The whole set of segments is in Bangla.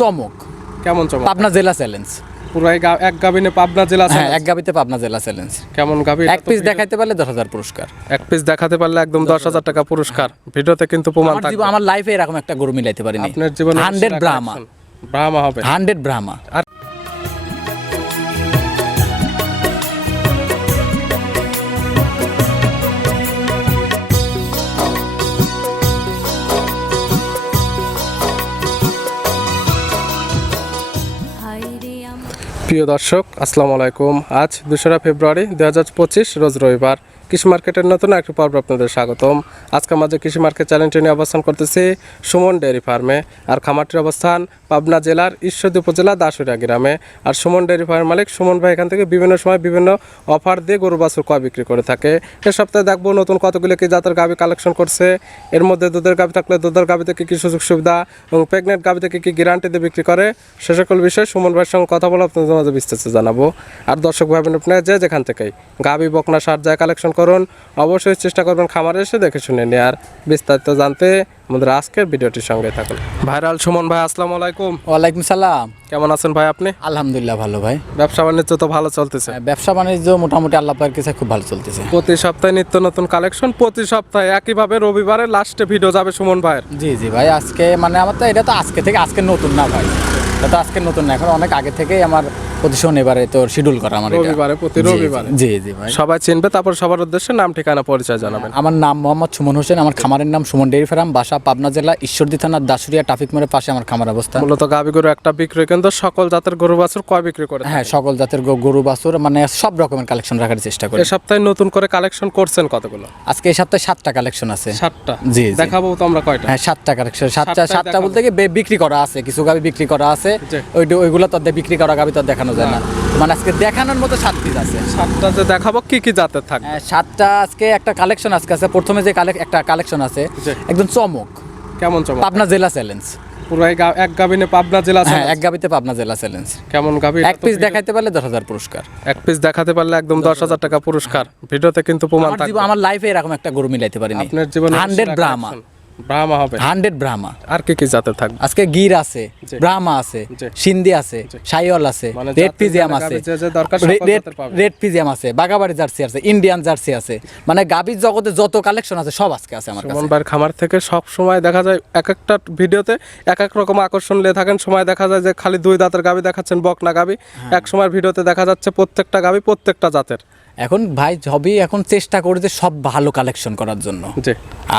চমক। কেমন চমক? পাবনা জেলা চ্যালেঞ্জ। পুরো এক গাবিনে পাবনা জেলা হ্যাঁ এক গাবিতে পাবনা জেলা চ্যালেঞ্জ। কেমন গাবি? এক পিস দেখাইতে পারলে দশ হাজার পুরস্কার। এক পিস দেখাতে পারলে একদম দশ হাজার। টাকা পুরস্কার। ভিডিওতে কিন্তু প্রমাণ আমার থাকবে। আমার লাইফে এরকম একটা গরু মিলাইতে পারিনি। আপনার জীবনে হান্ড্রেড ব্রাহ্মা ব্রাহ্মা হবে। হান্ড্রেড ব্রাহ্মা প্রিয় দর্শক আসসালামু আলাইকুম। আজ দোসরা ফেব্রুয়ারি দু হাজার পঁচিশ রোজ রবিবার। কৃষি মার্কেটের নতুন একটি পর্ব আপনাদের স্বাগতম। আজকে আমাদের কৃষি মার্কেট চ্যানেলটি নিয়ে অবস্থান করতেছি সুমন ডেয়ারি ফার্মে। আর খামারটির অবস্থান পাবনা জেলার ঈশ্বরদী উপজেলা দাসুরিয়া গ্রামে। আর সুমন ডেয়ারি ফার্মের মালিক সুমন ভাই এখান থেকে বিভিন্ন সময় বিভিন্ন অফার দিয়ে গরু, বাছুর, কয় বিক্রি করে থাকে। এ সপ্তাহে দেখব নতুন কতগুলো কি জাতের গাভি কালেকশন করছে। এর মধ্যে দুধের গাভি থাকলে দুধের গাভি থেকে কি সুযোগ সুবিধা এবং প্রেগনেন্ট গাভি থেকে কি গ্যারান্টি দিয়ে বিক্রি করে, সে সকল বিষয়ে সুমন ভাইয়ের সঙ্গে কথা বলে আপনাদের মাঝে বিস্তারিত জানাব। আর দর্শক ভাবেন আপনারা যে যেখান থেকেই গাভি, বকনা, সার যায় কালেকশন করুন। অবশ্যই চেষ্টা করবেন খামারে এসে দেখে শুনে নিয়ে। আর বিস্তারিত জানতে আমাদের আজকের ভিডিওটির সঙ্গে থাকুন। ভাইরাল সুমন ভাই আসসালামু আলাইকুম। ওয়ালাইকুম সালাম। কেমন আছেন ভাই আপনি? আলহামদুলিল্লাহ ভালো ভাই। ব্যবসা বাণিজ্য তো ভালো চলতেছে। হ্যাঁ, ব্যবসা বাণিজ্য মোটামুটি আল্লাহ পাকের কাছে খুব ভালো চলতেছে। প্রতি সপ্তাহে নিত্য নতুন কালেকশন প্রতি সপ্তাহে একইভাবে রবিবারে লাস্টে ভিডিও যাবে সুমন ভাইয়ের। জি জি ভাই আজকে মানে আমার তো এটা তো আজকে থেকে আজকে নতুন না ভাই। এটা তো আজকে নতুন না এখন অনেক আগে থেকেই আমার প্রতি শনিবারে তো শিডিউল করা আমার এটা। রবিবারে, প্রতি জি, জি, রবিবারে। জি জি ভাই সবাই চিনবে তারপর সবার উদ্দেশ্যে নাম ঠিকানা পরিচয় জানাবেন আমার নাম মোহাম্মদ সুমন হোসেন আমার খামারের নাম সুমন ডেয়ারি ফার্ম বাসা পাবনা জেলা ঈশ্বরদী থানার দাসুরিয়া ট্রাফিক মোড়ের পাশে আমার খামার অবস্থান মূলত গাভি গরু একটা বিক্রি কিন্তু সকল জাতের গরু বাছুর কয় বিক্রি করে হ্যাঁ সকল জাতের গো- গরু বাছুর মানে সব রকমের কালেকশন রাখার চেষ্টা করি এ সপ্তাহে নতুন করে কালেকশন করছেন কতগুলো আজকে এই সপ্তাহে সাতটা কালেকশন আছে সাতটা জি, জি। দেখাবো তো আমরা কয়টা হ্যাঁ সাতটা কালেকশন সাতটা সাতটা দেখাবো। বলতে কি বে- বিক্রি করা আছে কিছু গাবি বিক্রি করা আছে জি। ওই ওইগুলো তো বিক্রি করা গাবি তো দেখানো যায় না। মানে আজকে দেখানোর মতো সাত পিস আছে। সাতটা যে দেখাবো কি কি জাতের থাকবে হ্যাঁ, সাতটা আজকে একটা কালেকশন আজকে আছে। প্রথমে যে একটা কালেকশন আছে একদম চমক। কেমন চমক? পাবনা জেলা চ্যালেঞ্জ পুরো এক গাবিনে পাবনা জেলা হ্যাঁ এক গাবিতে পাবনা জেলা চ্যালেঞ্জ কেমন গাবি? এক পিস দেখাইতে পারলে দশ হাজার পুরস্কার। এক পিস দেখাতে পারলে একদম দশ হাজার টাকা পুরস্কার। ভিডিওতে কিন্তু প্রমাণ আমার থাকবে। আমার লাইফে এরকম একটা গরু মিলাইতে পারিনি। আপনার জীবনে হান্ড্রেড ব্রাহ্মা ব্রাহ্মা হবে। হান্ড্রেড ব্রাহ্মা। আর কি কি জাতের থাকবে? আজকে গির আছে ব্রাহ্মা আছে সিন্ধি আছে সাইওয়াল আছে মানে রেড পিজিয়াম আছে। গাভী রেড পিজিয়াম আছে বাগাবাড়ি জার্সি আছে ইন্ডিয়ান জার্সি আছে। মানে গাভীর জগতে যত কালেকশন আছে সব আজকে আছে আমার কাছে। খামার থেকে সব সময় দেখা যায় এক একটা ভিডিওতে এক এক রকম আকর্ষণ নিয়ে থাকেন। সময় দেখা যায় যে খালি দুই দাঁতের গাবি দেখাচ্ছেন বকনা গাবি হ্যাঁ। এক সময় ভিডিওতে দেখা যাচ্ছে প্রত্যেকটা গাবি প্রত্যেকটা জাতের। এখন ভাই সবই এখন চেষ্টা করি যে সব ভালো কালেকশন করার জন্য।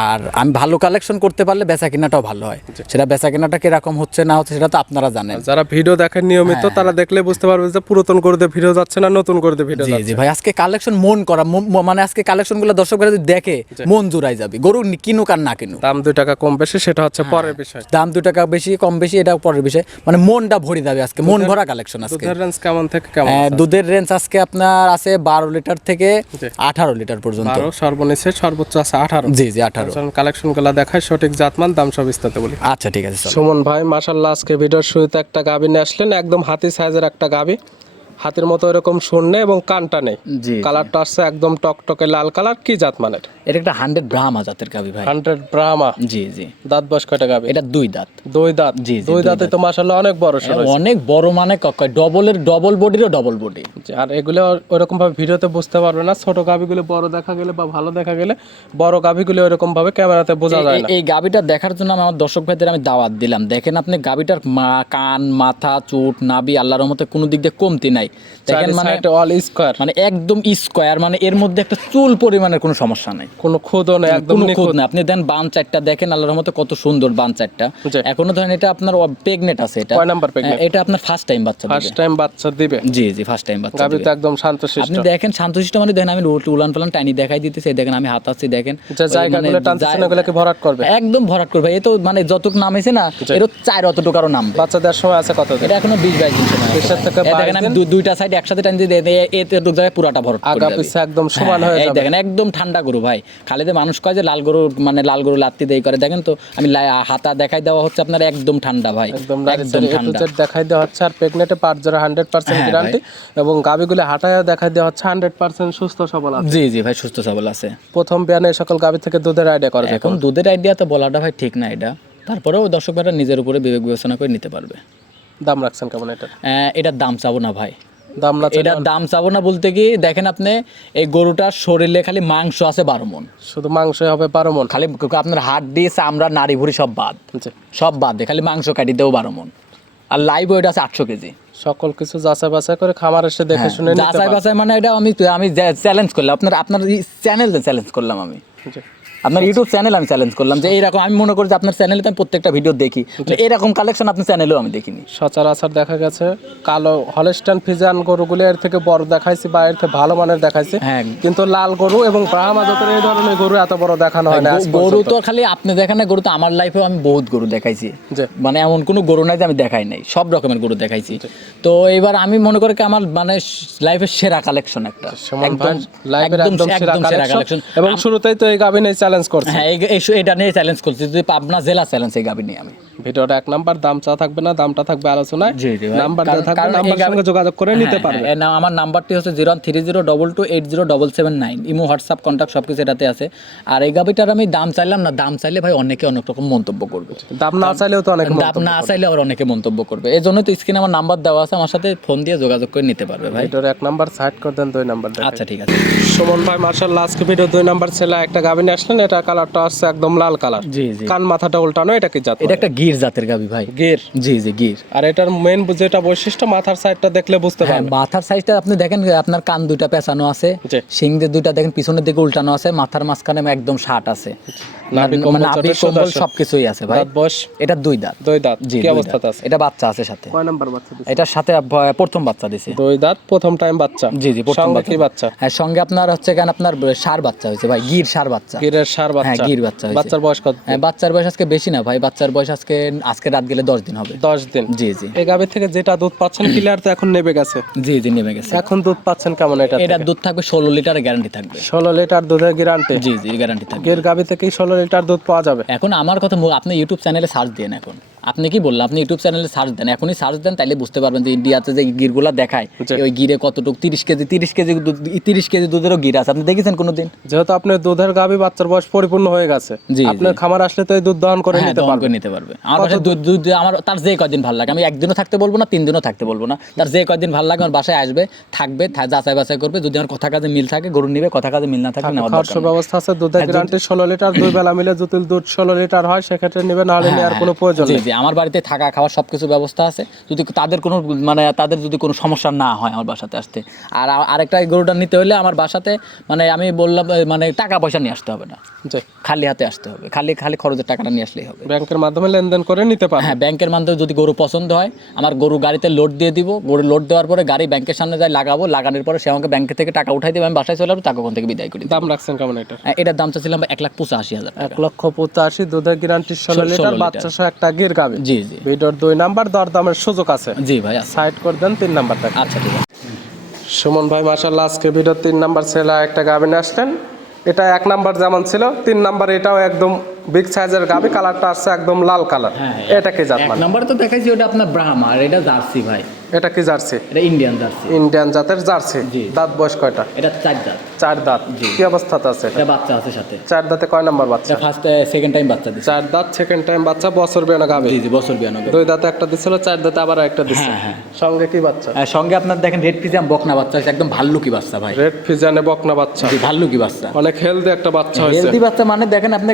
আর আমি ভালো কালেকশন করতে পারলে বেচা কেনাটাও ভালো হয়। সেটা বেচা কেনাটা কীরকম হচ্ছে না হচ্ছে সেটা তো আপনারা জানেন। যারা ভিডিও দেখেন নিয়মিত হ্যাঁ। তারা দেখলে বুঝতে পারবে যে পুরাতন করে দিয়ে ভিডিও যাচ্ছে না নতুন করে দিয়ে ভিডিও জি যাচ্ছে। জি ভাই আজকে কালেকশন মন করা মানে আজকে কালেকশনগুলো দর্শকরা যদি দেখে মন জুড়াই যাবে। গরু কিনুক আর না কিনুক। দাম দুই টাকা কম বেশি সেটা হচ্ছে হ্যাঁ। পরের বিষয়। দাম দু টাকা বেশি কম বেশি এটা পরের বিষয়। মানে মনটা ভরে যাবে আজকে। মন ভরা কালেকশন আজকে। দুধের রেঞ্জ কেমন থেকে কেমন দুধের রেঞ্জ আজকে আপনার আছে বারো লিটার থেকে আঠারো লিটার পর্যন্ত। সর্বনিচ্ছে সর্বনিচে সর্বোচ্চ আছে আঠারো। জি জি আঠারো। কালেকশনগুলো দেখায় সঠিক জাতমান দাম সব বিস্তারিত বলি। আচ্ছা ঠিক আছে সুমন ভাই মাসাল্লাহ আজকে ভিডিওর শুরুতে একটা গাভী নিয়ে আসলেন একদম হাতি সাইজের একটা গাবি। হাতির মতো এরকম শূন্য এবং কানটা নেই কালারটা আসছে একদম টকটকে লাল কালার কি জাত মানের? এটা একটা হান্ড্রেড ব্রাহ্মা জাতের গাবি ভাই। Hundred Brahma? জি জি। দাঁত বয়স কয়টা গাবি? এটা দুই দাঁত। দুই দাঁত? জি, দুই দাঁতে তো মাশাল্লাহ অনেক বড় সড় অনেক বড় মানে ডবলের ডবল বডিরও ডবল বডি। আর এগুলো ওরকম ভাবে ভিডিওতে বুঝতে পারবে না ছোট গাভিগুলো বড় দেখা গেলে বা ভালো দেখা গেলে বড় গাভিগুলো ওরকম ভাবে ক্যামেরাতে বোঝা যায় না। এই গাবিটা দেখার জন্য আমি আমার দর্শক ভাইদের আমি দাওয়াত দিলাম। দেখেন আপনি গাবিটার মা কান মাথা চুট নাবি আল্লাহর মতে কোনো দিক দিয়ে কমতি নাই। দেখেন মানে অল স্কোয়ার মানে একদম স্কোয়ার মানে এর মধ্যে একটা চুল পরিমাণের কোনো সমস্যা নাই। কোনো খুদও নেই একদম নিখুঁত। না আপনি দেন বান চারটা দেখেন আল্লাহর মতে কত সুন্দর বান চারটা। এখনও ধরেন এটা আপনার প্রেগনেট আছে এটা। কয় নাম্বার? হ্যাঁ, এটা আপনার ফার্স্ট টাইম বাচ্চা ফার্স্ট টাইম বাচ্চা দিবে। জি জি ফার্স্ট টাইম বাচ্চা দিবে। তো একদম শান্তশিষ্ট। আপনি দেখেন শান্তশিষ্ট মানে দেখেন আমি উল- উলান পালান টাইনি দেখাই দিতেছি দেখেন আমি হাতাচ্ছি দেখেন। যে ওই জায়গাগুলো মানে টানতেছেন জায়- ওগুলোকে ভরাট করবে। একদম ভরাট করবে। এ তো মানে যতটুক নামেছে না এরও চার অতটুকু আরও নামবে বাচ্চা দেওয়ার সময় আছে কত এটা এখনও বিশ বাইশ দিন সময় আছে। থেকে দেখেন আমি দুইটা সাইড একসাথে টাইম দিয়ে দেয় এতে এতটুকু জায়গায় পুরাটা করে আগা। পিছে একদম সমান হ্যাঁ, হয়ে এই যাবে। দেখেন একদম ঠান্ডা গরু ভাই। খালি যে মানুষ কয় যে লাল গরু মানে লাল গরু লাত্তি দেই করে। দেখেন তো আমি হাতা দেখাই দেওয়া হচ্ছে আপনার একদম ঠান্ডা ভাই। একদম ঠান্ডা। দেখাই দেওয়া হচ্ছে আর প্রেগনেটে জোড়া হান্ড্রেড পার্সেন্ট হ্যাঁ, গ্যারান্টি এবং হাঁটায় দেখাই দেওয়া হচ্ছে হান্ড্রেড পার্সেন্ট সুস্থ সবল আছে। জি জি ভাই সুস্থ সবল আছে। প্রথম বিয়ানে সকল গাভি থেকে দুধের আইডিয়া করা এখন দুধের আইডিয়া তো বলাটা ভাই ঠিক না এটা। তারপরেও দর্শক ভাইরা নিজের উপরে বিবেক বিবেচনা করে নিতে পারবে। দাম রাখছেন কেমন এটা? এটার দাম চাবো না ভাই। দাম না এটার দাম চাবো না বলতে কি দেখেন আপনি এই গরুটার শরীরে খালি মাংস আছে বারো মন। শুধু মাংস হবে বারো মন? খালি আপনার দিয়ে চামড়া নাড়ি ভুড়ি সব বাদ। সব বাদ খালি মাংস কাটি দেবো বারো মন। আর লাইভ ওয়েট আছে আটশো কেজি। সকল কিছু যাচাই বাছাই করে খামার এসে দেখে শুনে নিতে যাচাই বাছাই মানে এটা আমি আমি চ্যালেঞ্জ করলাম আপনার আপনার চ্যানেল চ্যালেঞ্জ করলাম আমি। জি। আপনার ইউটিউব চ্যানেল আমি চ্যালেঞ্জ করলাম যে এইরকম আমি মনে করি যে আপনার চ্যানেলে তো আমি প্রত্যেকটা ভিডিও দেখি মানে এরকম কালেকশন আপনার চ্যানেলেও আমি দেখিনি সচরাচর দেখা গেছে কালো হলস্টান ফিজান গরুগুলো এর থেকে বড় দেখাইছি বা এর থেকে ভালো মানের দেখাইছি হ্যাঁ কিন্তু লাল গরু এবং ব্রাহ্মা জাতের এই ধরনের গরু এত বড় দেখানো হয় না গরু তো খালি আপনি দেখেন না গরু তো আমার লাইফেও আমি বহুত গরু দেখাইছি মানে এমন কোনো গরু নাই যে আমি দেখাই নাই সব রকমের গরু দেখাইছি তো এবার আমি মনে করি কি আমার মানে লাইফের সেরা কালেকশন একটা একদম একদম সেরা কালেকশন এবং শুরুতেই তো এই গাবিনে চ্যালেঞ্জ করছে। হ্যাঁ এটা নিয়ে চ্যালেঞ্জ করছি। যদি পাবনা জেলা চ্যালেঞ্জ এই গাবি নিয়ে আমি। ভিডিওটা এক নাম্বার দাম চা থাকবে না দামটা থাকবে আলোচনায়। জি, জি নাম্বার দেওয়া থাকবে নাম্বার সঙ্গে যোগাযোগ করে নিতে হ্যাঁ, পারবে। হ্যাঁ, না, আমার নাম্বারটি হচ্ছে zero three zero double two eight zero double seven nine imo WhatsApp contact সব কিছু এটাতে আছে। আর এই গাবিটার আমি দাম চাইলাম না দাম চাইলে ভাই অনেকে অনেক রকম মন্তব্য করবে। দাম না চাইলেও তো অনেক দাম না চাইলে আবার অনেকে মন্তব্য করবে। এই জন্য তো স্ক্রিনে আমার নাম্বার দেওয়া আছে আমার সাথে ফোন দিয়ে যোগাযোগ করে নিতে পারবে ভাই। ভিডিওর এক নাম্বার সাইড করে দেন দুই নাম্বার আচ্ছা ঠিক আছে। সুমন ভাই মার্শাল্লাহ আজকে ভিডিও দুই নাম্বার ছেলে একটা গাবিনে আসলেন এটা কালারটা আসছে একদম লাল কালার। জি জি। কান মাথাটা উল্টানো এটা কি জাত এটা একটা গির জাতের গাবি ভাই। গির? জি জি গির। আর এটার মেন যেটা বৈশিষ্ট্য মাথার সাইডটা দেখলে বুঝতে হ্যাঁ পারবেন। মাথার সাইজটা আপনি দেখেন আপনার কান দুইটা পেঁচানো আছে। শিং দিয়ে দুইটা দেখেন পিছনের দিকে উল্টানো আছে মাথার মাঝখানে একদম আছে। মানে কম্বল কম্বল সবকিছুই আছে ভাই। এটা দুই দাঁত। দুই দাঁত। জি কি অবস্থাতে আছে? এটা বাচ্চা আছে সাথে। কয় নাম্বার বাচ্চা দিছে? এটার সাথে প্রথম বাচ্চা দিছে। দুই দাঁত প্রথম টাইম বাচ্চা। জি জি প্রথম বাচ্চা। হ্যাঁ সঙ্গে আপনার হচ্ছে কেন আপনার সার বাচ্চা হয়েছে ভাই গির সার বাচ্চা। গিরের সার হ্যাঁ বাচ্চা গির বাচ্চা বাচ্চার বয়স কত? হ্যাঁ বাচ্চার বয়স আজকে বেশি না ভাই বাচ্চার বয়স আজকে আজকে রাত গেলে দশ দিন হবে। দশ দিন। জি জি। এই গাভীর থেকে যেটা দুধ পাচ্ছেন ক্লিয়ার তো এখন নেবে গেছে। জি জি নেমে গেছে। এখন দুধ পাচ্ছেন কেমন এটা এটা দুধ থাকবে ষোলো লিটার গ্যারান্টি থাকবে। ষোলো লিটার দুধের গ্যারান্টি জি জি গ্যারান্টি থাকবে। গির গাভী থেকেই ষোলো লিটার দুধ পাওয়া যাবে। এখন আমার কথা আপনি ইউটিউব চ্যানেলে সার্চ দিয়ে এখন। আপনি কি বললেন? আপনি ইউটিউব চ্যানেলে সার্চ দেন এখনই সার্চ দেন তাইলে বুঝতে পারবেন যে ইন্ডিয়াতে যে গিরগুলা দেখায়। ওই গিরে কতটুকু তিরিশ কেজি তিরিশ কেজি তিরিশ কেজি দুধেরও গির আছে আপনি দেখেছেন কোনোদিন? যেহেতু আপনার দুধের গাভী বাচ্চার বয়স পরিপূর্ণ হয়ে গেছে জি, আপনার খামার আসলে তো এই দুধ দহন করে হ্যাঁ নিতে পারবে। নিতে পারবে। আমার বাসায় দুধ দুধ আমার তার যে কদিন ভালো লাগে আমি একদিনও থাকতে বলব না তিন দিনও থাকতে বলব না। তার যে কদিন ভালো লাগে আমার বাসায় আসবে থাকবে যাচাই বাছাই করবে যদি আমার কথা কাজে মিল থাকে গরু নিবে কথা কাজে মিল না থাকে দরকার ব্যবস্থা আছে দুধের গ্যারান্টি ষোলো লিটার দুই বেলা মিলে যদি দুধ ষোলো লিটার হয় সেক্ষেত্রে নেবে নাহলে নেওয়ার কোনো প্রয়োজন নেই। আমার বাড়িতে থাকা খাওয়ার সব কিছু ব্যবস্থা আছে। যদি তাদের কোনো মানে তাদের যদি কোনো সমস্যা না হয় আমার বাসাতে আসতে। আর আরেকটা গরুটা নিতে হলে আমার বাসাতে মানে আমি বললাম মানে টাকা পয়সা নিয়ে আসতে হবে না। খালি হাতে আসতে হবে। খালি খালি খরচের টাকাটা নিয়ে আসলেই হবে। ব্যাংকের মাধ্যমে লেনদেন করে নিতে পারবে। হ্যাঁ ব্যাংকের মাধ্যমে যদি গরু পছন্দ হয় আমার গরু গাড়িতে লোড দিয়ে দিব। গরু লোড দেওয়ার পরে গাড়ি ব্যাংকের সামনে যাই লাগাবো। লাগানোর পরে সে আমাকে ব্যাংক থেকে টাকা উঠাই দেবে আমি বাসায় চলে আসব টাকা ওখান থেকে বিদায় করি দাম রাখছেন কেমন এটা? এটার দাম চাচ্ছিলাম এক লাখ পঁচাশি হাজার এক লক্ষ পঁচাশি দুধের গ্যারান্টি ষোলো লিটার। বাচ্চা সহ একটা গির গাবে জি জি। ভিডিওর দুই নাম্বার দর দামের সুযোগ আছে। জি ভাই সাইড করে দেন তিন নাম্বার দেখেন আচ্ছা ঠিক আছে। সুমন ভাই মাসাল্লাহ আজকে ভিডিওর তিন নাম্বার ছেলে একটা গাবিনে আসলেন। এটা এক নাম্বার যেমন ছিল তিন নাম্বার এটাও একদম বিগ সাইজের গাবি কালারটা আসছে একদম লাল কালার হ্যাঁ, এটা কি জাত মানে? তো দেখাইছি ওটা আপনার ব্রাহ্মা আর এটা জার্সি ভাই। এটা কি জার্সি? এটা ইন্ডিয়ান জার্সি। ইন্ডিয়ান জাতের জার্সি? জি। দাঁত বয়স কয়টা? এটা চার দাঁত। চার দাঁত। কি অবস্থাতে আছে? এটা? বাচ্চা আছে সাথে। চার দাঁতে কয় নাম্বার বাচ্চা? ফার্স্ট সেকেন্ড টাইম বাচ্চা দিচ্ছে চার দাঁত সেকেন্ড টাইম বাচ্চা বছর বেনা গাবে। জি জি বছর বিয়ানব্বই দুই দাঁতে একটা দিছিল চার দাঁতে আবার একটা দিচ্ছে হ্যাঁ, হ্যাঁ। সঙ্গে কি বাচ্চা? আর সঙ্গে আপনার দেখেন রেড ফিজাম বকনা বাচ্চা আছে একদম ভাল্লুকি বাচ্চা ভাই। রেড ফিজানে বকনা বাচ্চা। জি ভাল্লুকি বাচ্চা। অনেক হেলদি একটা বাচ্চা হয়েছে। হেলদি বাচ্চা মানে দেখেন আপনি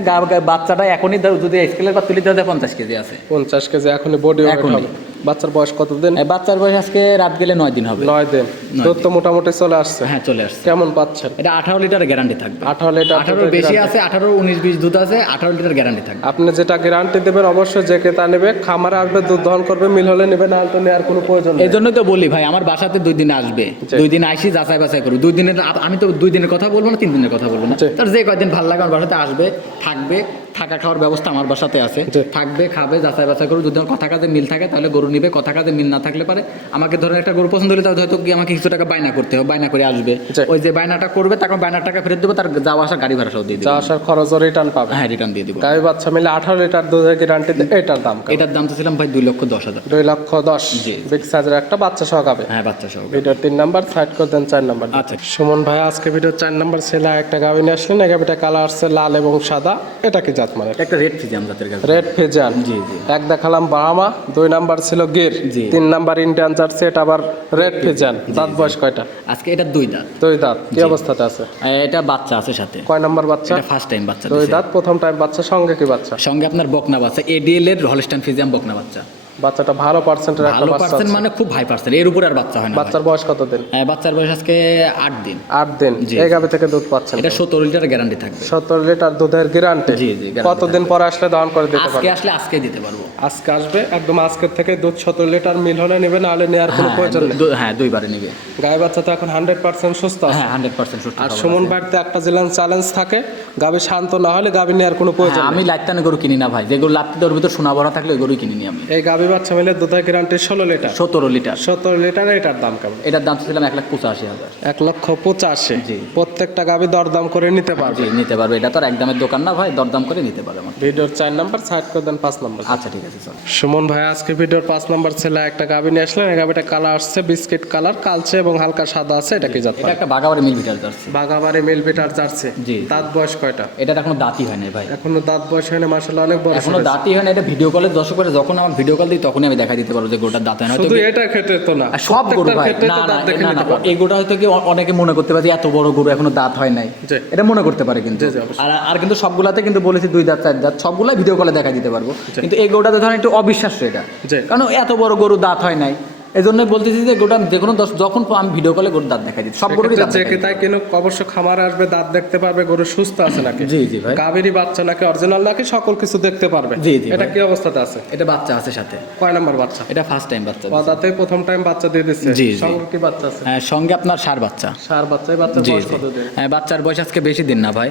বাচ্চাটা এখনই যদি স্কেলের বা তুলি দেওয়া যায় পঞ্চাশ কেজি আছে। পঞ্চাশ কেজি এখনই বডি এখনই। বাচ্চার বয়স কতদিন? এই বাচ্চার বয়স আজকে রাত গেলে নয় দিন হবে। নয় দিন। দুধ তো মোটামুটি চলে আসছে। হ্যাঁ চলে আসছে। কেমন পাচ্ছেন এটা আঠারো লিটার গ্যারান্টি থাকবে। আঠারো লিটার আঠারো বেশি আছে আঠারো উনিশ বিশ দুধ আছে আঠারো লিটার গ্যারান্টি থাকবে। আপনি যেটা গ্যারান্টি দেবেন অবশ্যই যে ক্রেতা নেবে খামারে আসবে দুধ দহন করবে মিল হলে নেবে না তো নেওয়ার কোনো প্রয়োজন এই জন্যই তো বলি ভাই আমার বাসাতে দুই দিন আসবে। দুই দিন আইসি যাচাই বাছাই করব। দুই দিনের আমি তো দুই দিনের কথা বলব না তিন দিনের কথা বলব না। তার যে কয়দিন ভালো লাগে আমার বাসাতে আসবে থাকবে। থাকা খাওয়ার ব্যবস্থা আমার বাসাতে আছে। থাকবে খাবে যাচাই বাছাই করবে। যদি আমার কথা কাজে মিল থাকে তাহলে গরু নিবে। কথা কাজে মিল না থাকলে পারে। আমাকে ধরেন একটা গরু পছন্দ হলে তাহলে হয়তো কি আমাকে কিছু টাকা বায়না করতে হবে বায়না করে আসবে। ওই যে বায়নাটা করবে তাকে বায়নার টাকা ফেরত দেবো তার যাওয়া আসা গাড়ি ভাড়া সব দিয়ে যা দেবো আসার খরচও রিটার্ন পাবে। হ্যাঁ রিটার্ন দিয়ে দিব। গাই বাচ্চা মিলে আঠারো লিটার দুধের গ্যারান্টি এটার দাম এটার দাম তো ছিলাম ভাই দুই লক্ষ দশ হাজার। দুই লক্ষ দশ। জি। বিগ সাইজের একটা বাচ্চা সহ গাবে হ্যাঁ বাচ্চা সহ ভিডিওর তিন নাম্বার সাইড করে দেন চার নাম্বার। আচ্ছা। সুমন ভাই আজকে ভিডিও চার নাম্বার ছেলে একটা গাবি নিয়ে আসলেন। গাবিটা কালার আসছে লাল এবং সাদা। এটা কি জাত মানে একটা রেড ফিজিয়াম জাতের গাভি। রেড ফেজান জি জি। এক দেখালাম বাহামা দুই নাম্বার ছিল গির জি। তিন নাম্বার ইন্ডিয়ান জার্সি এটা আবার রেড ফেজান দাঁত বয়স কয়টা? আজকে এটা দুই দাঁত। দুই দাঁত। কি অবস্থাতে আছে? আর এটা বাচ্চা আছে সাথে। কয় নাম্বার বাচ্চা? এটা ফার্স্ট টাইম বাচ্চা দুই দিছে। দাঁত প্রথম টাইম বাচ্চা সঙ্গে কি বাচ্চা? সঙ্গে আপনার বকনা বাচ্চা এডিএল এর হলস্টাইন ফিজিয়াম বকনা বাচ্চা। বাচ্চাটা ভালো পার্সেন্টের একটা ভালো বাচ্চা পার্সেন্ট আছে। মানে খুব হাই পার্সেন্ট এর উপরে আর বাচ্চা হয় না বাচ্চার বয়স কত দিন? হ্যাঁ, বাচ্চার বয়স আজকে আট দিন। আট দিন। জি। এই গাভি থেকে দুধ পাচ্ছেন এটা লিটার গ্যারান্টি থাকবে। লিটার দুধের গ্যারান্টি জি, জি, guarantee কতদিন পরে আসলে দহন করে দিতে আজকে পারবে? আসলে আজকে দিতে পারব। আজকে আসবে একদম আজকের থেকে দুধ লিটার মিল হলে নেবে না হলে নেওয়ার কোনো হ্যাঁ, প্রয়োজন নেই। দু- হ্যাঁ দুইবারে নিবে। গায়ে বাচ্চা তো এখন হান্ড্রেড পার্সেন্ট সুস্থ আছে। হ্যাঁ হান্ড্রেড পার্সেন্ট সুস্থ আর সবল সুমন। বাড়িতে একটা জেলান চ্যালেঞ্জ থাকে গাভি শান্ত না হলে গাভি নেওয়ার কোনো প্রয়োজন হ্যাঁ, আমি লাইটানে গরু কিনি না ভাই। যেগুলো লাত্তি দেওয়ার ভিতর সোনা ভরা থাকলে ওই গরুই কিনি নি আমি। এই গাভি বাচ্চা মিলে দুধের গ্যারান্টি ষোলো লিটার। সতেরো লিটার। সত্তর লিটার এটার দাম কেমন? এটার দাম ছিলাম এক লাখ পঁচাশি হাজার। এক লক্ষ পঁচাশি। জি। প্রত্যেকটা গাভি দরদাম করে নিতে পারবে। নিতে পারবে। এটা তো আর একদমের দোকান না ভাই দরদাম করে নিতে পারবে ভিডিওর চার নাম্বার সাইড করে দেন পাঁচ নাম্বার। আচ্ছা ঠিক আছে স্যার সুমন ভাই আজকে ভিডিওর পাঁচ নাম্বার ছেলে একটা গাভি নিয়ে আসলেন। এই গাভিটা কালার আসছে বিস্কিট কালার কালচে এবং হালকা সাদা আছে এটা কি জাত এটা একটা বাগাবাড়ি মিল জার্সি। বাগাবাড়ি মিল বিটার জার্সি। জি। দাঁত বয়স কয়টা? এটার এখনও দাঁতই হয় না ভাই। এখনও দাঁত বয়স হয় না অনেক বড় এখনও দাঁতই হয় না এটা ভিডিও কলে দর্শক করে যখন আমার ভিডিও কল দিই তখনই আমি দেখা দিতে পারব যে গোটা দাঁতে না। শুধু এটা ক্ষেত্রে তো না। সব গরু ভাই। না না না, না, এই গোটা হয়তো কি অনেকে মনে করতে পারে যে এত বড় গরু এখনও দাঁত হয় নাই। এটা মনে করতে পারে কিন্তু। আর আর কিন্তু সবগুলাতে কিন্তু বলেছি দুই দাঁত চার দাঁত সবগুলাই ভিডিও কলে দেখা দিতে পারব। কিন্তু এই গোটাতে ধরেন একটু অবিশ্বাস্য এটা। কারণ এত বড় গরু দাঁত হয় নাই। এই জন্যই বলতেছি যে গোটা যে কোনো যখন আমি ভিডিও কলে গরুর দাঁত দেখাই দিই সব গরুরই দাঁত তাই কিনো অবশ্য খামারে আসবে দাঁত দেখতে পারবে গরু সুস্থ আছে নাকি? জি জি ভাই। গাভীরই বাচ্চা নাকি অরিজিনাল নাকি সকল কিছু দেখতে পারবে? জি, জি, এটা কি অবস্থাতে আছে? এটা বাচ্চা আছে সাথে। কয় নাম্বার বাচ্চা? এটা ফার্স্ট টাইম বাচ্চা। দাঁতে প্রথম টাইম বাচ্চা দিয়ে দিচ্ছে জি। সঙ্গে কি বাচ্চা আছে? হ্যাঁ, সঙ্গে আপনার সার বাচ্চা। সার বাচ্চা জি বয়স কত দিন হ্যাঁ বাচ্চার বয়স আজকে বেশি দিন না ভাই।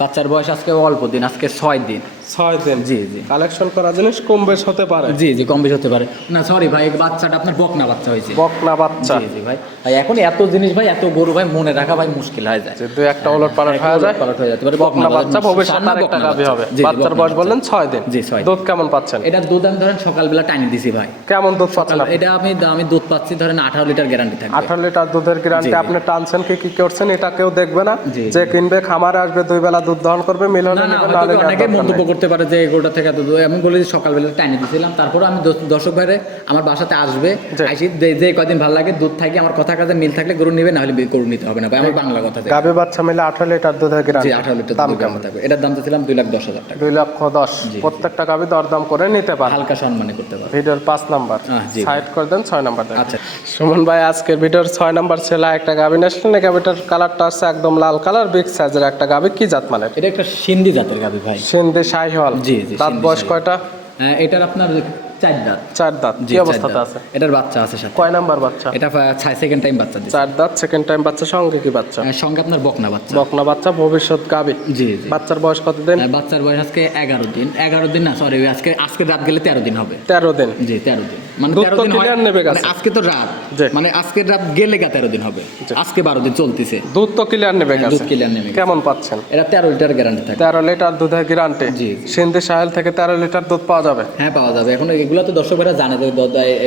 বাচ্চার বয়স আজকে অল্প দিন আজকে ছয় দিন। ছয় দিন জি জি। কালেকশন করা জিনিস কম বেশ হতে পারে। জি জি কম বেশি হতে পারে। না সরি ভাই বাচ্চাটা আপনার বকনা বাচ্চা হয়েছে। বকনা বাচ্চা। জি জি ভাই। ভাই এখন এত জিনিস ভাই এত গরু ভাই মনে রাখা ভাই মুশকিল হয়ে যায়। দুই একটা ওলট পালট হয়ে যায়। পালট হয়ে যেতে পারে বকনা বাচ্চা আরেকটা বকনা হবে। বাচ্চার বয়স বললেন ছয় দিন। জি, ছয় দুধ কেমন পাচ্ছেন? এটা দুধ আমি ধরেন সকালবেলা টাইনি দিছি ভাই। কেমন দুধ পাচ্ছেন এটা আমি আমি দুধ পাচ্ছি ধরেন আঠারো লিটার গ্যারান্টি আঠারো লিটার দুধের গ্যারান্টি। আপনি টানছেন কি কি করছেন এটা কেউ দেখবে না। যে কিনবে খামারে আসবে দুই বেলা দুধ দহন করবে না নেবে অনেকে মন্তব্য। করতে পারে যে এগুলোটা থেকে এত। আমি বলি যে সকালবেলা টাইনি দিয়েছিলাম তারপরে আমি দর্শক বাইরে আমার বাসাতে আসবে জি। আইসি যে- কদিন ভালো লাগে দুধ থাকে আমার কথা কাজে মিল থাকলে গরু নেবে না হলে গরু নিতে হবে না। ভাই আমার বাংলা কথা থেকে গাভী বাচ্চা মিলে আঠারো লিটার দুধের জি আঠারো লিটার দাম কেমন? থাকবে এটার দাম ছিলাম দুই লাখ দশ হাজার টাকা। দুই লক্ষ দশ। প্রত্যেকটা গাভী দরদাম করে নিতে পারে। হালকা সম্মানে করতে পারবে ভিডিওর পাঁচ নাম্বার। সাইড করে দেন ছয় নাম্বার আচ্ছা। সুমন ভাই আজকের ভিডিওর ছয় নাম্বার ছেলে একটা গাভী আসলেন এই গাভীটার কালারটা আছে একদম লাল কালার বিগ সাইজের একটা গাভী? কি জাত মানে এটা একটা সিন্ধি জাতের গাভি ভাই। সিন্ধি শাহিওয়াল জি, জি, দাঁত বয়স কয়টা? হ্যাঁ, এটার আপনার চার দাঁত। চার দাঁত। চার অবস্থাতে আছে? এটার বাচ্চা আছে সাথে। কয় নাম্বার বাচ্চা? এটা সেকেন্ড টাইম বাচ্চা চার দাঁত সেকেন্ড টাইম বাচ্চা সঙ্গে কি বাচ্চা? সঙ্গে আপনার বকনা বাচ্চা। বকনা বাচ্চা ভবিষ্যৎ গাবি। জি জি। বাচ্চার বয়স কত দিন? বাচ্চার বয়স আজকে এগারো দিন। এগারো দিন না সরি আজকে আজকে রাত গেলে তেরো দিন হবে। তেরো দিন। জি তেরো দিন। মানে তেরো দিন হয় নেবে মানে আজকে তো রাত। মানে আজকে রাত গেলে গা তেরো দিন হবে। আজকে বারো দিন চলতেছে। দুধ তো ক্লিয়ার নেবে দুধ ক্লিয়ার গেছে। কেমন পাচ্ছেন? এটা তেরো লিটার গ্যারান্টি থাকে। তেরো লিটার দুধের গ্যারান্টি জি। সিন্ধি সাহেল থেকে তেরো লিটার দুধ পাওয়া যাবে? হ্যাঁ পাওয়া যাবে। এখন এগুলো তো দর্শক ভাইরা জানে যে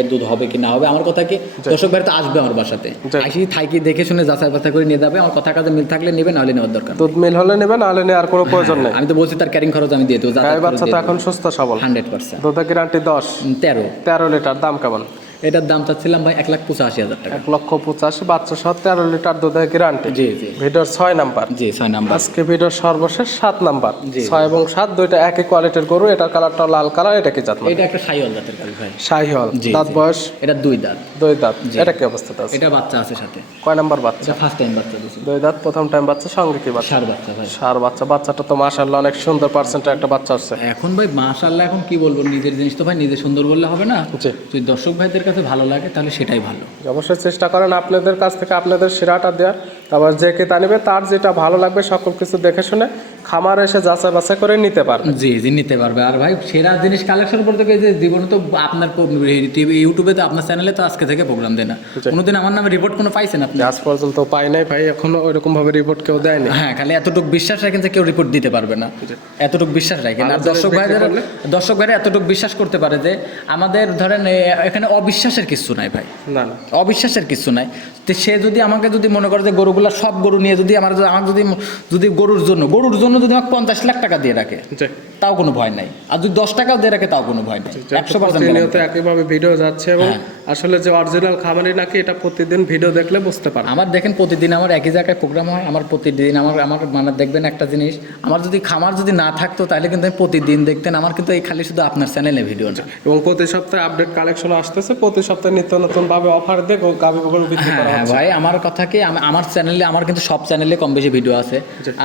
দুধ- হবে কি না হবে। আমার কথা কি দর্শক ভাইরা তো আসবে আমার বাসাতে। আসি থাকি দেখে শুনে যাচাই বাছাই করে নিয়ে যাবে। আমার কথা কাজে মিল থাকলে নেবে নাহলে নেওয়ার দরকার। দুধ মিল হলে নেবে নাহলে নেওয়ার কোনো প্রয়োজন নেই। আমি তো বলছি তার ক্যারিং খরচ আমি দিয়ে দেবো গায়ে বাচ্চা তো এখন সুস্থ সবল। Hundred percent. দুধের গ্যারান্টি দশ। তেরো। তেরো লিটার দাম কেমন? এটার দাম চাচ্ছিলাম ভাই এক লাখ পঁচাশি হাজার টাকা। এক লক্ষ পঁচাশি বাচ্চা সহ তেরো লিটার দুধের গ্যারান্টি জি জি। ভিডিওর ছয় নাম্বার। জি ছয় নাম্বার। আজকে ভিডিওর সর্বশেষ সাত নাম্বার। জি। ছয় এবং সাত দুইটা একই কোয়ালিটির গরু এটার কালারটা লাল কালার এটা কি জাত এটা একটা সাইওয়াল জাতের গাড়ি ভাই। জি, দাঁত বয়স? এটা দুই দাঁত। দুই দাঁত। এটা কি অবস্থাতে আছে? এটা বাচ্চা আছে সাথে। কয় নাম্বার বাচ্চা? ফার্স্ট টাইম বাচ্চা দিয়েছি দুই দাঁত প্রথম টাইম বাচ্চা সঙ্গে কি বাচ্চা? সার বাচ্চা ভাই। সার বাচ্চা বাচ্চাটা তো মাশাআল্লাহ অনেক সুন্দর পার্সেন্টের একটা বাচ্চা আছে এখন ভাই মাশাল্লাহ এখন কি বলব নিজের জিনিস তো ভাই নিজে সুন্দর বললে হবে না। যদি দর্শক ভাইদের কাছে ভালো লাগে, তাহলে সেটাই ভালো। অবশ্যই চেষ্টা করেন আপনাদের কাছ থেকে আপনাদের সেরাটা দেওয়ার। তারপর যে কে তা নেবে, তার যেটা ভালো লাগবে, সকল কিছু দেখে শুনে খামার এসে যাচাই বাছাই করে নিতে পারবে। জি জি নিতে পারবে। আর ভাই সেরা জিনিস কালেকশন করতে গিয়ে যে জীবনে তো আপনার টিভি ইউটিউবে তো আপনার চ্যানেলে তো আজকে থেকে প্রোগ্রাম দেয় না। কোনোদিন আমার নামে রিপোর্ট কোনো পাইছেন আপনি? আজ পর্যন্ত পাই নাই ভাই এখনও ওইরকম ভাবে রিপোর্ট কেউ দেয়নি হ্যাঁ খালি এতটুকু বিশ্বাস রাখেন যে কেউ রিপোর্ট দিতে পারবে না। এতটুকু বিশ্বাস রাখেন। আর দর্শক ভাইদের দর্শক ভাইরা এতটুকু বিশ্বাস করতে পারে যে আমাদের ধরেন এখানে অবিশ্বাসের কিছু নাই ভাই। না না। অবিশ্বাসের কিছু নাই। তো সে যদি আমাকে যদি মনে করে যে গরু গরুগুলা সব গরু নিয়ে যদি আমার আমার যদি যদি গরুর জন্য গরুর জন্য যদি আমাকে পঞ্চাশ লাখ টাকা দিয়ে রাখে তাও কোনো ভয় নাই। আর যদি দশ টাকাও দিয়ে রাখে তাও কোনো ভয় নেই। একশো পার্সেন্ট একইভাবে ভিডিও যাচ্ছে এবং হ্যাঁ। আসলে যে অরিজিনাল খামারি নাকি এটা প্রতিদিন ভিডিও দেখলে বুঝতে পারবে। আমার দেখেন প্রতিদিন আমার একই জায়গায় প্রোগ্রাম হয় আমার প্রতিদিন আমার আমার মানে দেখবেন একটা জিনিস আমার যদি খামার যদি না থাকতো তাহলে কিন্তু আমি প্রতিদিন দেখতেন আমার কিন্তু এই খালি শুধু আপনার চ্যানেলে ভিডিও না। এবং প্রতি সপ্তাহে আপডেট কালেকশন আসতেছে প্রতি সপ্তাহে নিত্য নতুন ভাবে অফার দিয়ে গো- গাভী গরু বিক্রি হ্যাঁ করা হ্যাঁ ভাই আমার কথা কি আমি- আমার চ্যানেলে আমার কিন্তু সব চ্যানেলে কম বেশি ভিডিও আছে।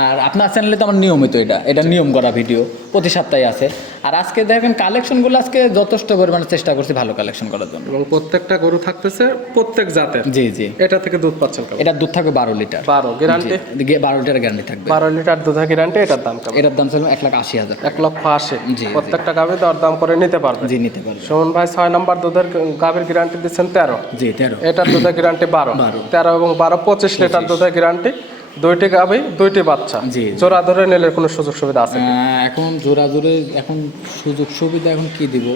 আর আপনার চ্যানেলে তো আমার নিয়মিত এটা এটা নিয়ম করা ভিডিও প্রতি সপ্তাহে আছে। আর আজকে দেখেন কালেকশনগুলো আজকে যথেষ্ট পরিমাণে চেষ্টা করছি ভালো কালেকশন করার জন্য। এবং প্রত্যেকটা গরু থাকতেছে প্রত্যেক জাতের। জি জি। এটা থেকে দুধ পাচ্ছেন এটার দুধ থাকবে বারো লিটার। বারো গ্যারান্টি বারো লিটার গ্যারান্টি থাকবে। বারো লিটার দুধের গ্যারান্টি এটার দাম এটার দাম ছিল এক লাখ আশি হাজার এক লক্ষ আশি। জি, প্রত্যেকটা গাভী দর দাম করে নিতে পারবে। জি নিতে পারবে। সুমন ভাই ছয় নম্বর দুধের গাভীর গ্যারান্টি দিচ্ছেন তেরো। জি তেরো। এটার দুধের গ্যারান্টি বারো। বারো। তেরো এবং বারো পঁচিশ লিটার দুধের গ্যারান্টি দুইটি গাভী দুইটি বাচ্চা। জি। জোড়া ধরে নিলে কোনো সুযোগ সুবিধা আছে এখন জোড়া ধরে এখন সুযোগ সুবিধা এখন কি দিব?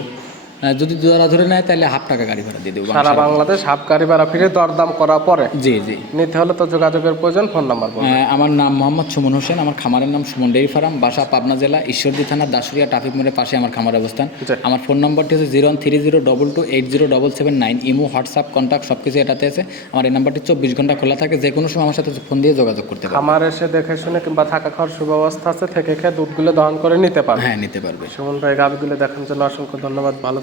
যদি জোড়া ধরে নেয় তাহলে হাফ টাকা গাড়ি ভাড়া দিয়ে দেবো সারা বাংলাদেশ। হাফ গাড়ি ভাড়া ফিরে দরদাম করার পরে জি জি। নিতে হলে তো যোগাযোগের প্রয়োজন ফোন নাম্বার আমার নাম মোহাম্মদ সুমন হোসেন আমার খামারের নাম সুমন ডেইরি ফার্ম বাসা পাবনা জেলা ঈশ্বরদী থানা দাসুরিয়া ট্রাফিক মোড়ের পাশে আমার খামার অবস্থান। আমার ফোন নম্বরটি হচ্ছে zero one three zero double two eight zero double seven nine imo WhatsApp contact সব কিছু এটাতে আছে। আমার এই নাম্বারটি চব্বিশ ঘণ্টা খোলা থাকে যে কোনো সময় আমার সাথে ফোন দিয়ে যোগাযোগ করতে পারবে। আমার এসে দেখে শুনে কিংবা থাকা খাওয়ার সুব্যবস্থা আছে থেকে খেয়ে দুধগুলো দহন করে নিতে পারবে। হ্যাঁ নিতে পারবে। সুমন ভাই গাভীগুলো দেখার জন্য অসংখ্য ধন্যবাদ ভালো